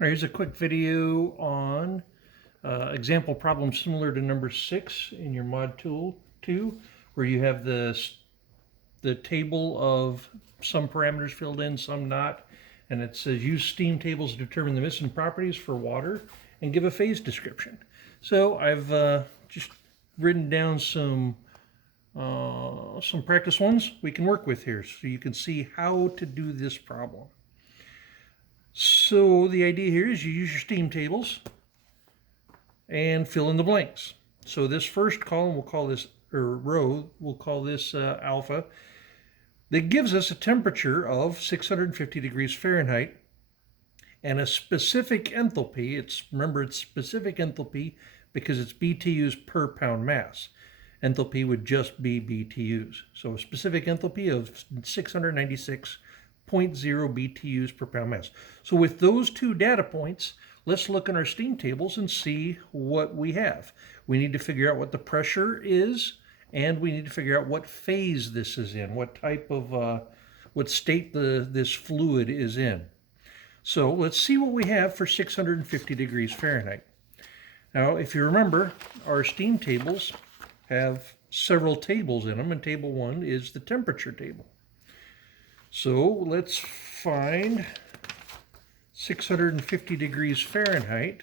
All right, here's a quick video on example problem similar to number 6 in your mod tool 2, where you have the table of some parameters filled in, some not, and it says use steam tables to determine the missing properties for water and give a phase description. So I've just written down some practice ones we can work with here so you can see how to do this problem. So the idea here is you use your steam tables and fill in the blanks. So this first column, we'll call this, or row, we'll call this alpha. That gives us a temperature of 650 degrees Fahrenheit and a specific enthalpy. Remember, it's specific enthalpy because it's BTUs per pound mass. Enthalpy would just be BTUs. So a specific enthalpy of 696.0 BTUs per pound mass. So with those two data points, let's look in our steam tables and see what we have. We need to figure out what the pressure is, and we need to figure out what phase this is in, what type of, what state this fluid is in. So let's see what we have for 650 degrees Fahrenheit. Now, if you remember, our steam tables have several tables in them, and table 1 is the temperature table. So let's find 650 degrees Fahrenheit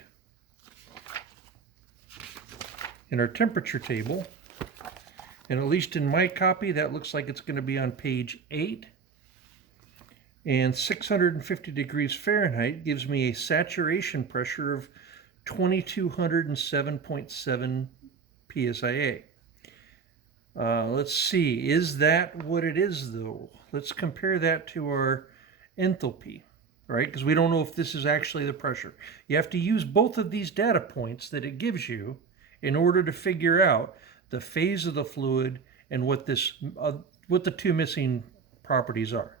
in our temperature table. And at least in my copy, that looks like it's going to be on page 8. And 650 degrees Fahrenheit gives me a saturation pressure of 2207.7 psia. Let's see, is that what it is though? Let's compare that to our enthalpy, right? Because we don't know if this is actually the pressure. You have to use both of these data points that it gives you in order to figure out the phase of the fluid and what the two missing properties are.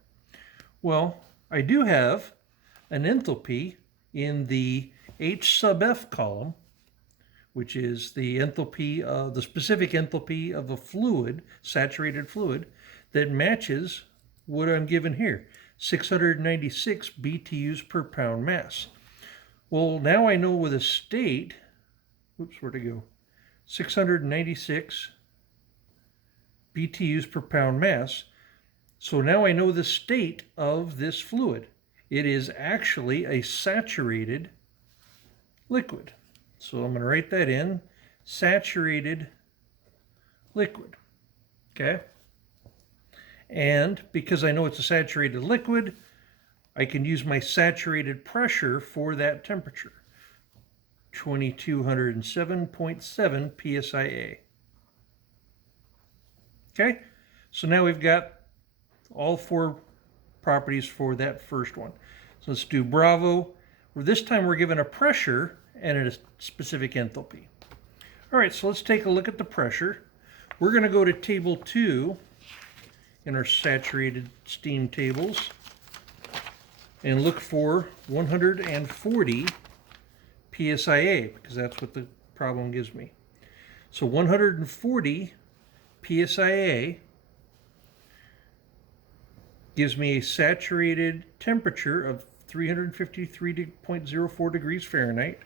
Well, I do have an enthalpy in the H sub F column, which is the enthalpy, the specific enthalpy of a fluid, saturated fluid, that matches what I'm given here, 696 BTUs per pound mass. Well, now I know with a state, whoops, where'd it go? 696 BTUs per pound mass. So now I know the state of this fluid. It is actually a saturated liquid. So I'm going to write that in, saturated liquid, okay? And because I know it's a saturated liquid, I can use my saturated pressure for that temperature, 2207.7 psia. Okay, so now we've got all 4 properties for that first one. So let's do Bravo. This time we're given a pressure and a specific enthalpy. All right, so let's take a look at the pressure. We're going to go to table 2 in our saturated steam tables and look for 140 psia, because that's what the problem gives me. So 140 psia gives me a saturated temperature of 353.04 degrees Fahrenheit.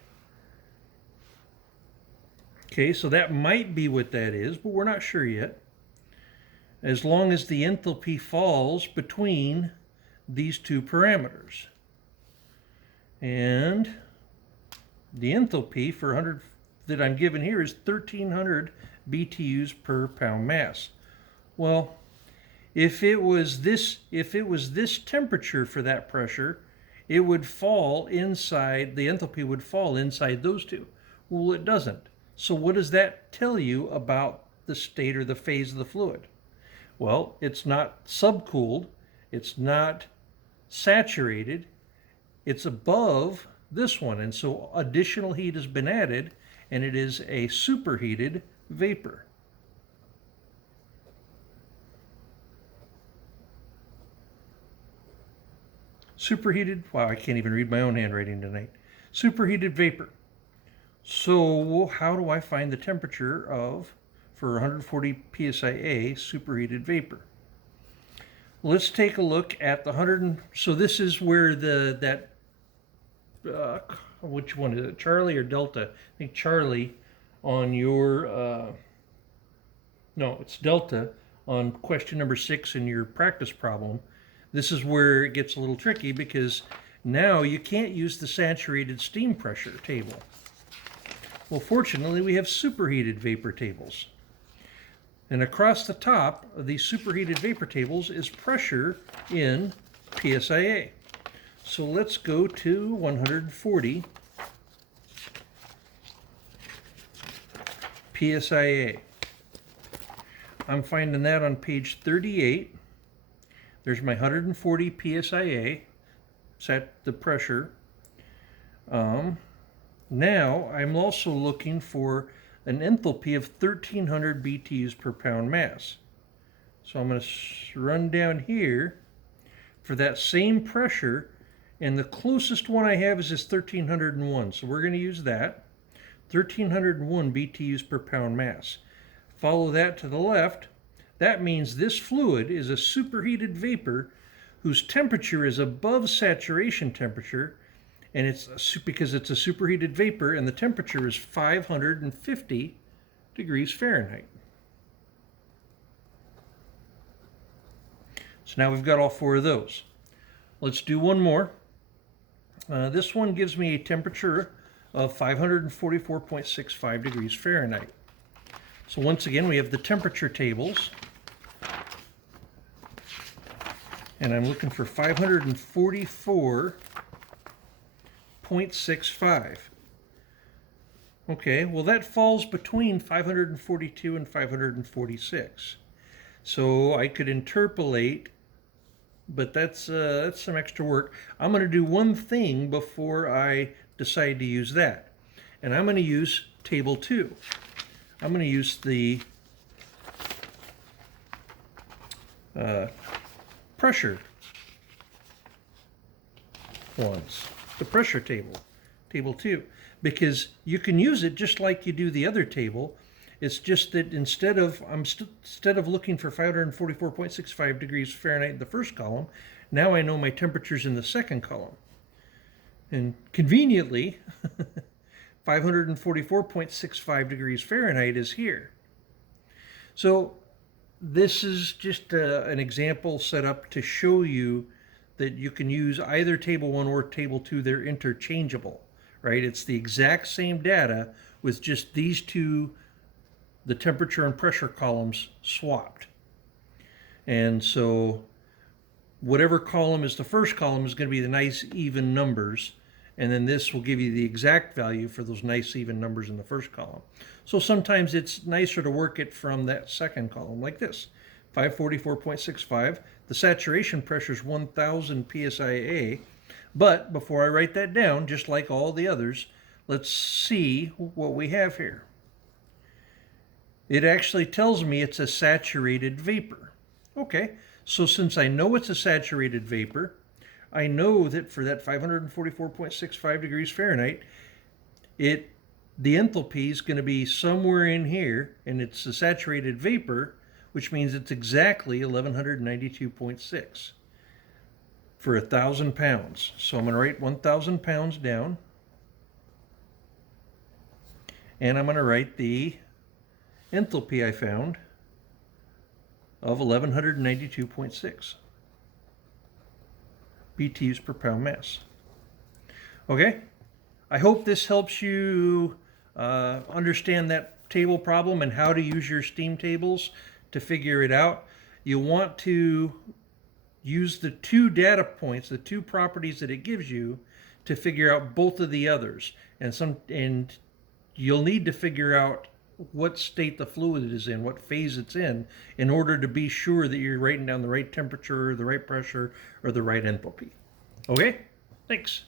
Okay, so that might be what that is, but we're not sure yet. As long as the enthalpy falls between these two parameters. And the enthalpy for 100 that I'm given here is 1300 BTUs per pound mass. Well, if it was this temperature for that pressure, it would fall inside, the enthalpy would fall inside those two. Well, it doesn't. So what does that tell you about the state or the phase of the fluid? Well, it's not subcooled, it's not saturated, it's above this one, and so additional heat has been added, and it is a superheated vapor. Superheated, wow, I can't even read my own handwriting tonight. Superheated vapor. So how do I find the temperature for 140 psia superheated vapor? Let's take a look at the 100. So this is where that which one is it, Charlie or Delta? I think Charlie on your, no, it's Delta on question number 6 in your practice problem. This is where it gets a little tricky because now you can't use the saturated steam pressure table. Well, fortunately, we have superheated vapor tables. And across the top of these superheated vapor tables is pressure in PSIA. So let's go to 140 PSIA. I'm finding that on page 38. There's my 140 PSIA, set the pressure. Now I'm also looking for an enthalpy of 1300 BTUs per pound mass. So I'm going to run down here for that same pressure, and the closest one I have is this 1301. So we're going to use that, 1301 BTUs per pound mass. Follow that to the left. That means this fluid is a superheated vapor whose temperature is above saturation temperature, and it's because it's a superheated vapor and the temperature is 550 degrees Fahrenheit. So now we've got all 4 of those. Let's do one more. This one gives me a temperature of 544.65 degrees Fahrenheit. So once again, we have the temperature tables. And I'm looking for 544.65. Okay, well that falls between 542 and 546. So I could interpolate, but that's some extra work. I'm going to do one thing before I decide to use that. And I'm going to use table 2. I'm going to use the pressure ones, the pressure table, table 2, because you can use it just like you do the other table. It's just that instead of looking for 544.65 degrees Fahrenheit in the first column, now I know my temperatures in the second column. And conveniently, 544.65 degrees Fahrenheit is here. So this is just an example set up to show you that you can use either table 1 or table 2. They're interchangeable, right? It's the exact same data with just these two, the temperature and pressure columns, swapped. And so whatever column is the first column is going to be the nice even numbers, and then this will give you the exact value for those nice even numbers in the first column. So sometimes it's nicer to work it from that second column like this, 544.65. The saturation pressure is 1000 PSIA. But before I write that down, just like all the others, let's see what we have here. It actually tells me it's a saturated vapor. Okay, so since I know it's a saturated vapor, I know that for that 544.65 degrees Fahrenheit, the enthalpy is going to be somewhere in here, and it's a saturated vapor, which means it's exactly 1192.6 for 1,000 pounds. So I'm going to write 1,000 pounds down, and I'm going to write the enthalpy I found of 1192.6 BTUs per pound mass. Okay, I hope this helps you understand that table problem and how to use your steam tables to figure it out. You want to use the 2 data points, the 2 properties that it gives you, to figure out both of the others. And you'll need to figure out what state the fluid is in, what phase it's in order to be sure that you're writing down the right temperature, the right pressure, or the right enthalpy. Okay? Thanks.